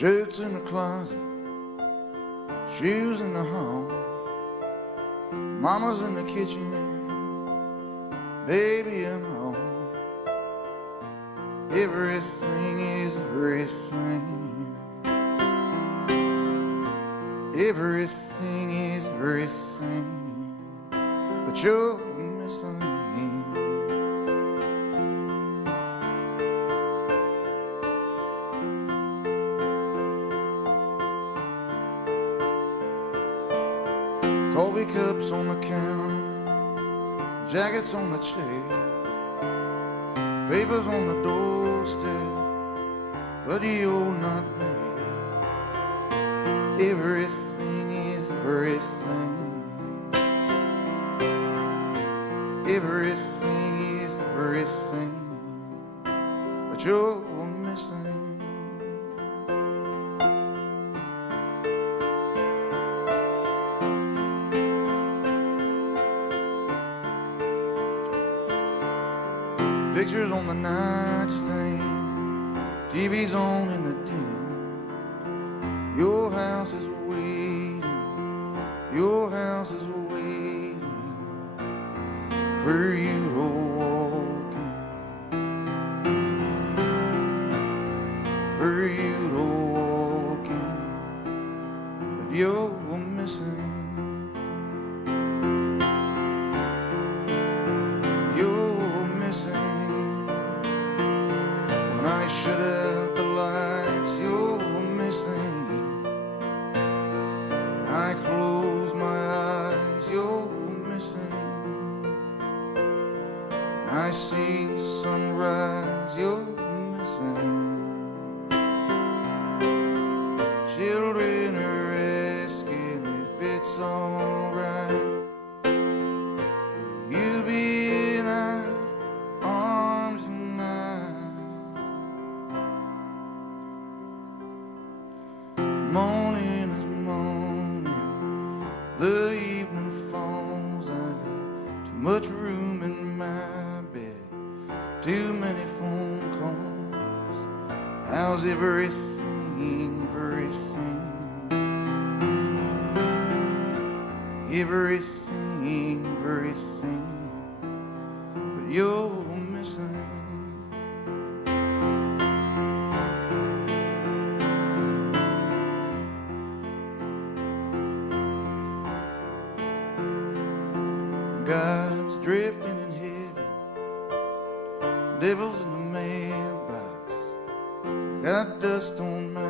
Shirts in the closet, shoes in the hall, mama's in the kitchen, baby and all. Everything is everything. Everything is everything, but you're missing. Coffee cups on the counter, jackets on the chair, papers on the doorstep, but you're not there. Everything is everything. Everything is everything, but you're missing. Pictures on the nightstand, TV's on in the den. Your house is waiting, your house is waiting for you to walk in, for you to walk in, but you're missing. You're missing. When I shut out the lights, you're missing. When I close my eyes, you're missing. When I see the sunrise, you're missing. Children are asking if it's alright. Will you be in our arms tonight? Morning is morning, the evening falls. I got too much room in my bed, too many phone calls. How's everything, everything? Everything, everything, but you're missing. God's drifting in heaven, devil's in the mailbox. Got dust on my